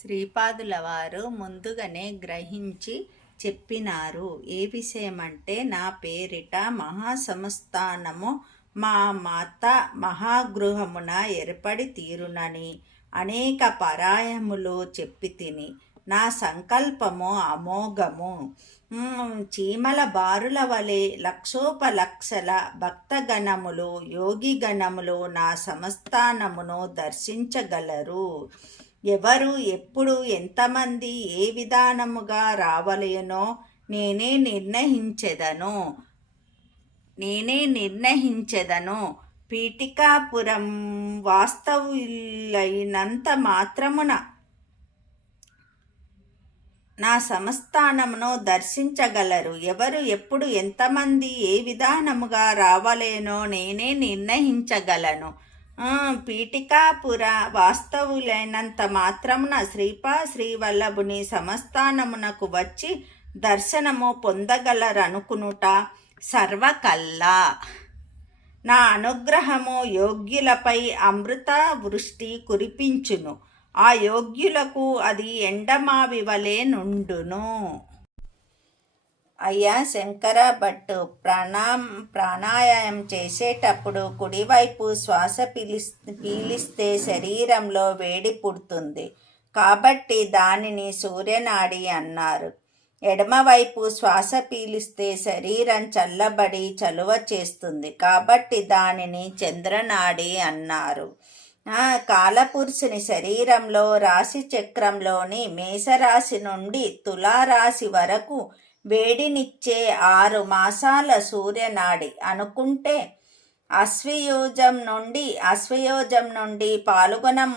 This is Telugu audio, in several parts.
శ్రీపాదుల వారు ముందుగానే గ్రహించి చెప్పినారు. ఏ విషయమంటే, నా పేరిట మహాసంస్థానము మా మాత మహాగృహమున ఏర్పడి తీరునని అనేక పర్యాయములు చెప్పి తిని. నా సంకల్పము అమోఘము. చీమల బారుల వలె లక్షోపలక్షల భక్తగణములు యోగిగణములు నా సంస్థానమును దర్శించగలరు. ఎవరు ఎప్పుడు ఎంతమంది ఏ విధానముగా రావలెనో నేనే నిర్ణయించెదను. పీఠికాపురం వాస్తవులైనంత మాత్రమున నా సంస్థానమును దర్శించగలరు. ఎవరు ఎప్పుడు ఎంతమంది ఏ విధానముగా రావలేనో నేనే నిర్ణయించగలను. పీఠికాపుర వాస్తవులైనంత మాత్రమున శ్రీవల్లభుని సంస్థానమునకు వచ్చి దర్శనము పొందగలరనుకునుట సర్వకల్లా. నా అనుగ్రహము యోగ్యులపై అమృత వృష్టి కురిపించును. ఆ యోగ్యులకు అది ఎండమావి వలె నుండును. అయ్యా శంకర భట్, ప్రాణాయామం చేసేటప్పుడు కుడివైపు శ్వాస పీలిస్తే శరీరంలో వేడి పుడుతుంది కాబట్టి దానిని సూర్యనాడి అన్నారు. ఎడమవైపు శ్వాస పీలిస్తే శరీరం చల్లబడి చలువ చేస్తుంది కాబట్టి దానిని చంద్రనాడి అన్నారు. కాలపురుషుని శరీరంలో రాశి చక్రంలోని మేషరాశి నుండి తులారాశి వరకు వేడినిచ్చే 6 మాసాల సూర్యనాడి అనుకుంటే, అశ్వయోజం నుండి పాల్గొనం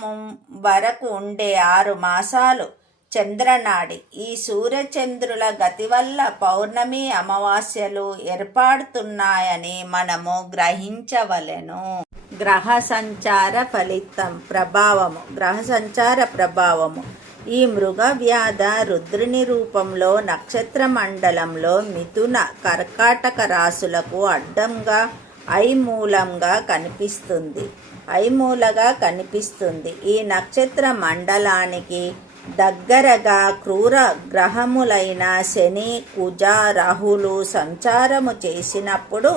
వరకు ఉండే 6 మాసాలు చంద్రనాడి. ఈ సూర్యచంద్రుల గతి వల్ల పౌర్ణమి అమావాస్యలు ఏర్పడుతున్నాయని మనము గ్రహించవలెను. గ్రహ సంచార ప్రభావము. ఈ మృగవ్యాధ రుద్రుని రూపంలో నక్షత్ర మండలంలో మిథున కర్కాటక రాశులకు అడ్డంగా ఐమూలంగా కనిపిస్తుంది. ఈ నక్షత్ర మండలానికి దగ్గరగా క్రూర గ్రహములైన శని, కుజ, రాహులు సంచారము చేసినప్పుడు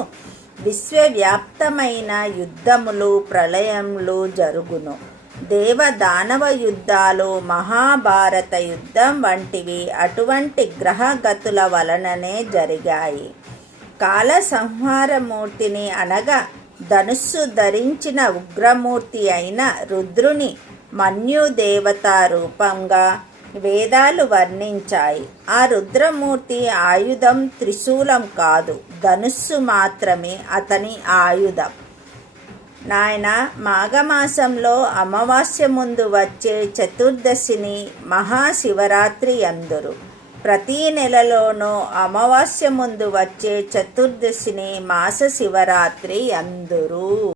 విశ్వవ్యాప్తమైన యుద్ధములు, ప్రళయములు జరుగును. దేవదానవ యుద్ధాలు, మహాభారత యుద్ధం వంటివి అటువంటి గ్రహగతుల వలననే జరిగాయి. కాల సంహారమూర్తిని అనగా ధనుస్సు ధరించిన ఉగ్రమూర్తి అయిన రుద్రుని మన్యుదేవత రూపంగా వేదాలు వర్ణించాయి. ఆ రుద్రమూర్తి ఆయుధం త్రిశూలం కాదు, ధనుస్సు మాత్రమే అతని ఆయుధం. నాయన, మాఘమాసంలో అమావాస్య ముందు వచ్చే చతుర్దశిని మహాశివరాత్రి అందురు. ప్రతి నెలలోనూ అమావాస్య ముందు వచ్చే చతుర్దశిని మాస శివరాత్రి అందురు.